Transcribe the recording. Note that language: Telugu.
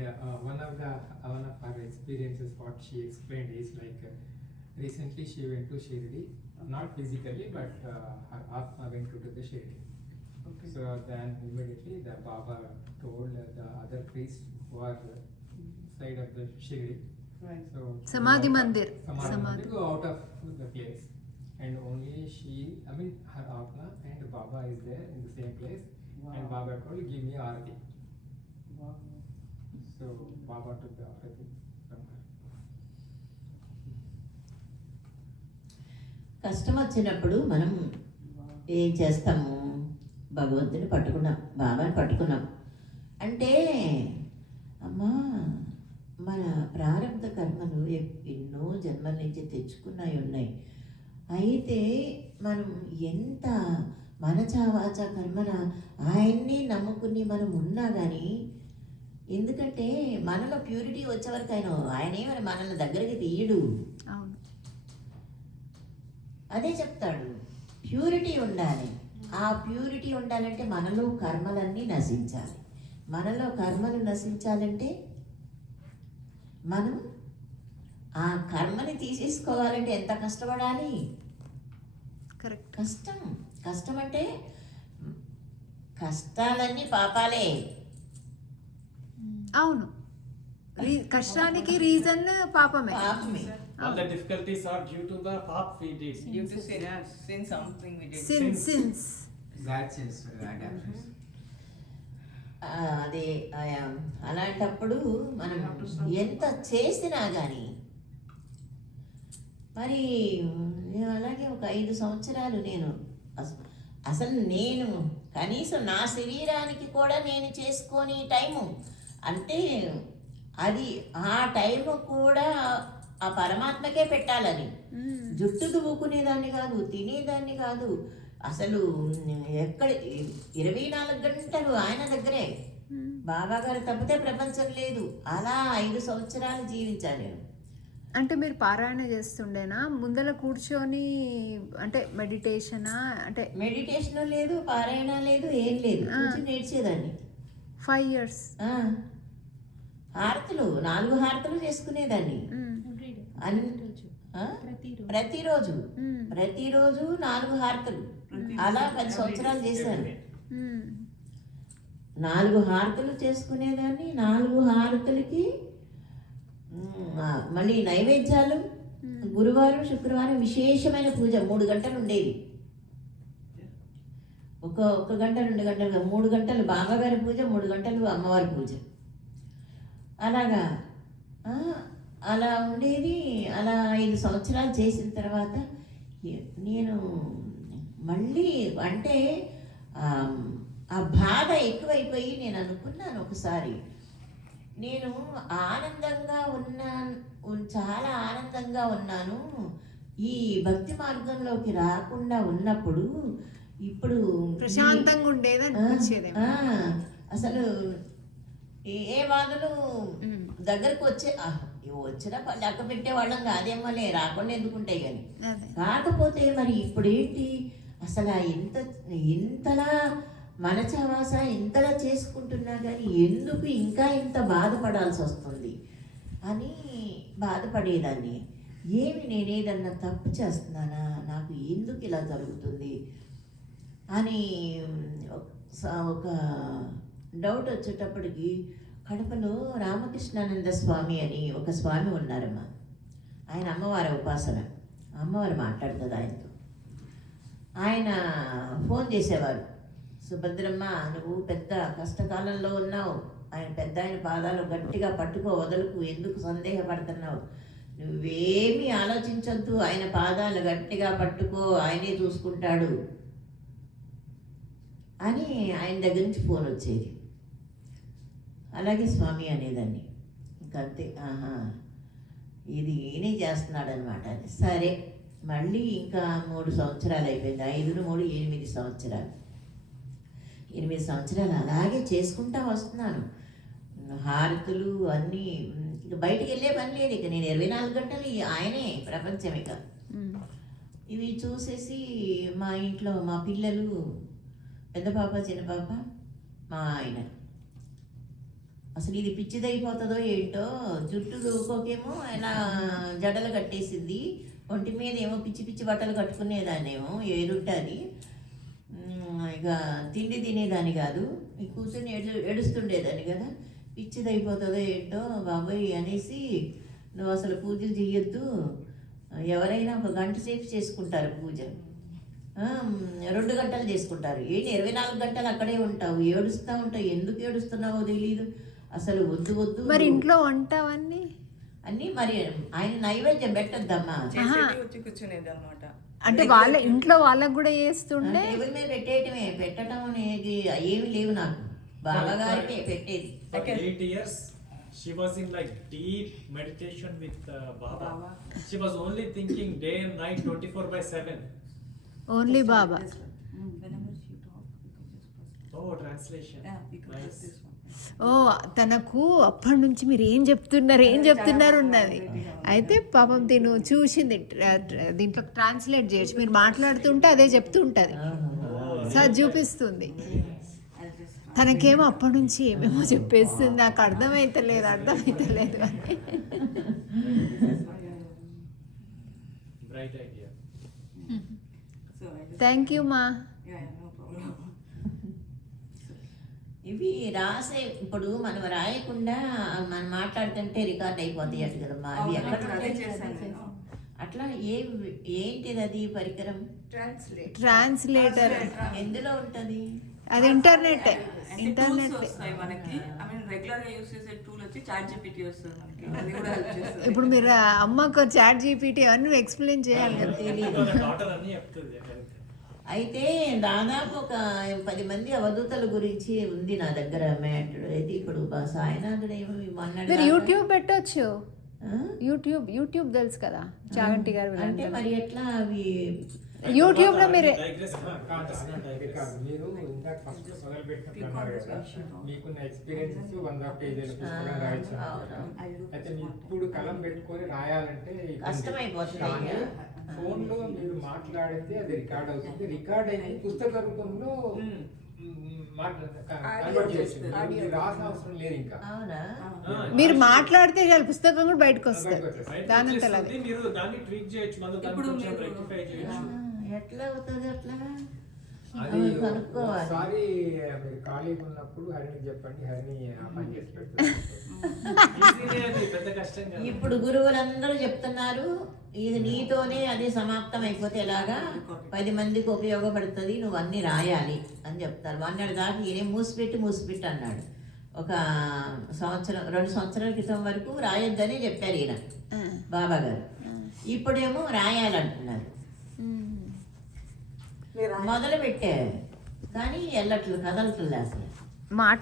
And one of her experiences, what she explained is like recently she went to Shirdi, not physically, but her Atma went to the Shirdi. Okay. So then immediately the Baba told the other priests who are side of the Shirdi. Right. So Samadhi Mandir. Samadhi go out of the place, and only she, I mean her Atma and Baba is there in the same place. Wow. And Baba told, give me Arati. Wow. So Baba took the Arati from her. కష్టం వచ్చినప్పుడు మనం ఏం చేస్తాము? భగవంతుని పట్టుకున్నాం, బాబాని పట్టుకున్నాం అంటే అమ్మా మన ప్రారంభ కర్మలు ఎన్నో జన్మల నుంచి తెచ్చుకున్నాయి ఉన్నాయి. అయితే మనం ఎంత మనచావాచ కర్మన ఆయన్ని నమ్ముకుని మనం ఉన్నా కానీ, ఎందుకంటే మనలో ప్యూరిటీ వచ్చే వరకు ఆయనే మనల్ని దగ్గరికి తీయడు. అదే చెప్తాడు, ప్యూరిటీ ఉండాలి. ఆ ప్యూరిటీ ఉండాలంటే మనలో కర్మలన్నీ నశించాలి. మనలో కర్మలు నశించాలంటే మనం ఆ కర్మని తీసేసుకోవాలంటే ఎంత కష్టపడాలి? కష్టం అంటే కష్టాలన్నీ పాపాలే. అవును, కష్టానికి రీజన్ పాపమే. All the difficulties are due to the pap we did. Due to sin something we did. Sins. Bad sins, bad actions. అదే అలాంటప్పుడు మనం ఎంత చేసినా కానీ, మరి అలాగే ఒక 5 సంవత్సరాలు అసలు నేను కనీసం నా శరీరానికి కూడా నేను చేసుకొని టైము అంటే అది ఆ టైము కూడా ఆ పరమాత్మకే పెట్టాలని. జుట్టు దువ్వుకునేదాన్ని కాదు, తినేదాన్ని కాదు, అసలు ఎక్కడ 24 గంటలు ఆయన దగ్గరే. బాబా గారు తప్పితే ప్రపంచం లేదు. అలా 5 సంవత్సరాలు జీవించాను నేను. అంటే మీరు పారాయణ చేస్తుండేనా? ముందర కూర్చొని అంటే మెడిటేషనా? అంటే మెడిటేషన్ లేదు, పారాయణ లేదు, ఏం లేదు, నేర్చేదాన్ని 5 years. హారతులు 4 హారతులు చేసుకునేదాన్ని ప్రతిరోజు 4 హారతులు. అలా 10 సంవత్సరాలు చేశాను. 4 హారతులు చేసుకునేదాన్ని. 4 హారతులకి మళ్ళీ నైవేద్యాలు. గురువారం శుక్రవారం విశేషమైన పూజ 3 గంటలు ఉండేది. ఒక గంట 2 గంటలు 3 గంటలు బాబాగారి పూజ, 3 గంటలు అమ్మవారి పూజ. అలాగా అలా ఉండేది. అలా 5 సంవత్సరాలు చేసిన తర్వాత నేను మళ్ళీ అంటే ఆ బాధ ఎక్కువైపోయి నేను అనుకున్నాను ఒకసారి, నేను ఆనందంగా చాలా ఆనందంగా ఉన్నాను. ఈ భక్తి మార్గంలోకి రాకుండా ఉన్నప్పుడు ఇప్పుడు ప్రశాంతంగా ఉండేది. అసలు ఏ బాధలు దగ్గరకు వచ్చినా లెక్క పెట్టేవాళ్ళం కాదేమోలే, రాకుండా ఎందుకుంటాయి కానీ. కాకపోతే మరి ఇప్పుడేంటి అసలు ఇంతలా మనచావాస ఇంతలా చేసుకుంటున్నా కానీ ఎందుకు ఇంకా ఇంత బాధపడాల్సి వస్తుంది అని బాధపడేదాన్ని. నేనేదన్నా తప్పు చేస్తున్నానా, నాకు ఎందుకు ఇలా జరుగుతుంది అని ఒక డౌట్ వచ్చేటప్పటికి కడపలో రామకృష్ణానంద స్వామి అని ఒక స్వామి ఉన్నారమ్మా. ఆయన అమ్మవారి ఉపాసన, అమ్మవారు మాట్లాడుతుంది ఆయనతో. ఆయన ఫోన్ చేసేవారు, సుభద్రమ్మ నువ్వు పెద్ద కష్టకాలంలో ఉన్నావు, ఆయన పాదాలు గట్టిగా పట్టుకో, వదలకు, ఎందుకు సందేహపడుతున్నావు, నువ్వేమీ ఆలోచించొద్దు, ఆయన పాదాలు గట్టిగా పట్టుకో, ఆయనే చూసుకుంటాడు అని ఆయన దగ్గర నుంచి ఫోన్ వచ్చేది. అలాగే స్వామి అనేదాన్ని. ఇంకంతే, ఇది ఈయనే చేస్తున్నాడనమాట. సరే మళ్ళీ ఇంకా 3 సంవత్సరాలు అయిపోయింది. 5 3 8 సంవత్సరాలు. 8 సంవత్సరాలు అలాగే చేసుకుంటా వస్తున్నాను. హారతులు అన్నీ. ఇక బయటికి వెళ్ళే పని లేదు. ఇక నేను 24 గంటలు ఆయనే ప్రపంచం. ఇక ఇవి చూసేసి మా ఇంట్లో మా పిల్లలు, పెద్ద పాప చిన్న పాప, మా ఆయన అసలు ఇది పిచ్చిదైపోతుందో ఏంటో, జుట్టు దూకోకేమో ఇలా జడలు కట్టేసింది, ఒంటి మీద ఏమో పిచ్చి పిచ్చి బట్టలు కట్టుకునేదాన్నేమో, ఏడుంటుంది. ఇక తిండి తినేదాన్ని కాదు, ఈ కూర్చొని ఏడుస్తుండేదాన్ని కదా, పిచ్చిదైపోతుందో ఏంటో బాబోయ్ అనేసి, నువ్వు అసలు పూజలు చెయ్యొద్దు, ఎవరైనా 1 గంట సేపు చేసుకుంటారు పూజ, 2 గంటలు చేసుకుంటారు, ఏంటి 24 గంటలు అక్కడే ఉంటావు, ఏడుస్తూ ఉంటావు, ఎందుకు ఏడుస్తున్నావో తెలీదు, అసలు వద్దు వద్దు. మరి ఇంట్లో వంట అవన్నీ అన్నీ మరి ఆయన నైవేద్యం పెట్టద్దమ్మా, చేసేది వచ్చి కూర్చునేది అనమాట. అంటే వాళ్ళ ఇంట్లో వాళ్ళకు కూడా చేస్తుండే. టేబుల్ మీద పెట్టేయటమే, పెట్టడం అనేది ఏమి లేవు నాకు, బాబాగారికే పెట్టేది. For 8 years, she was in like deep meditation with Baba. She was only thinking day and night, 24/7. Only Baba. Whenever she talk, we can just press. Oh, translation. Yeah, we can press Nice. this one. ఓ తనకు అప్పటి నుంచి మీరు ఏం చెప్తున్నారు ఉన్నది. అయితే పాపం తిను చూసింది, దీంట్లో ట్రాన్స్లేట్ చేయొచ్చు, మీరు మాట్లాడుతుంటే అదే చెప్తూ ఉంటుంది, సార్ చూపిస్తుంది. తనకేమో అప్పటి నుంచి ఏమేమో చెప్పేస్తుంది, నాకు అర్థమైతలేదు అని. Bright idea. So I just. Thank you మా. Yeah, no problem. ఇవి రాసే, ఇప్పుడు మనం రాయకుండా మనం మాట్లాడుతుంటే రికార్డ్ అయిపోతాయి అటు కదమ్మా, అవి ఎక్కడ అదే ఉంటాయి? చేశాను నేను. అట్లా ఏంటిది అది పరికరం? ట్రాన్స్లేటర్ ఎందులో ఉంటుంది? అది ఇంటర్నెట్. Tools వస్తాయి మనకి. I mean regular గా యూస్ చేసే టూల్ వచ్చి ChatGPT వస్తుంది మనకి. అది కూడా హెల్ప్ చేస్తుంది. ఇప్పుడు మీరు అమ్మకు చాట్ జీపీటీ అని ఎక్స్ప్లెయిన్ చేయాలి కదా. Daughter అని చెప్తుంది. అయితే దాదాపు ఒక 10 మంది అవధూతల గురించి ఉంది నా దగ్గర మ్యాటర్. అయితే ఇప్పుడు సాయినాథుడు ఏమో మీరు యూట్యూబ్ పెట్టొచ్చు. ఆ? యూట్యూబ్ తెలుసు కదా చాగంటి గారు అంటే వీళ్ళందరూ. మరి ఎట్లా అవి యూట్యూబ్ లో మీరు Digress. కాదు, మీరు ఇందాక ఫస్ట్ మొదలు పెట్టినప్పుడు అన్నారు కదా, మీకున్న ఎక్స్పీరియన్సెస్ 100 పేజీల పుస్తకం రాయొచ్చు. అయితే మీరు ఇప్పుడు కలం పెట్టుకొని రాయాలంటే ఇబ్బంది. కష్టమైపోతుంది. కానీ ఫోన్ లో మీరు మాట్లాడితే అది రికార్డ్ అవుతుంది, రికార్డ్ అయితే పుస్తక రూపంలో కన్వర్ట్ చేస్తుంది, మీరు రాసిన అవసరం లేదు ఇంకా. అవునా? మీరు మాట్లాడితే చాలు పుస్తకం కూడా బయటకు వస్తుంది బయటకు వచ్చేస్తుంది. దాని అంతా వచ్చేస్తుంది, మీరు దాన్ని ట్వీట్ చేయొచ్చు, మళ్ళీ దాన్ని ఇప్పుడు కొంచెం మీరు- రెక్టిఫై చేయొచ్చు. ఎట్లా అవుతుంది అట్లా? అది కనుక్కోవాలి. ఒకసారి మీరు ఖాళీగా ఉన్నప్పుడు హరిని చెప్పండి, హరిని ఆ పని చేసి పెడుతుంది. Easy అది, పెద్ద కష్టం కాదు. ఇప్పుడు గురువులందరూ చెప్తున్నారు, ఇది నీతోనే అది సమాప్తం అయిపోతే ఎలాగా 10 మందికి ఉపయోగపడుతుంది, నువ్వు అన్నీ రాయాలి అని చెప్తారు. 1 దాకా ఈయన మూసిపెట్టి అన్నాడు. ఒక 2 సంవత్సరాల క్రితం వరకు రాయొద్దని చెప్పారు ఈయన బాబా గారు. ఇప్పుడేమో రాయాలంటున్నారు. మొదలు పెట్టారు కానీ కదలట్లేదు అసలు. మాట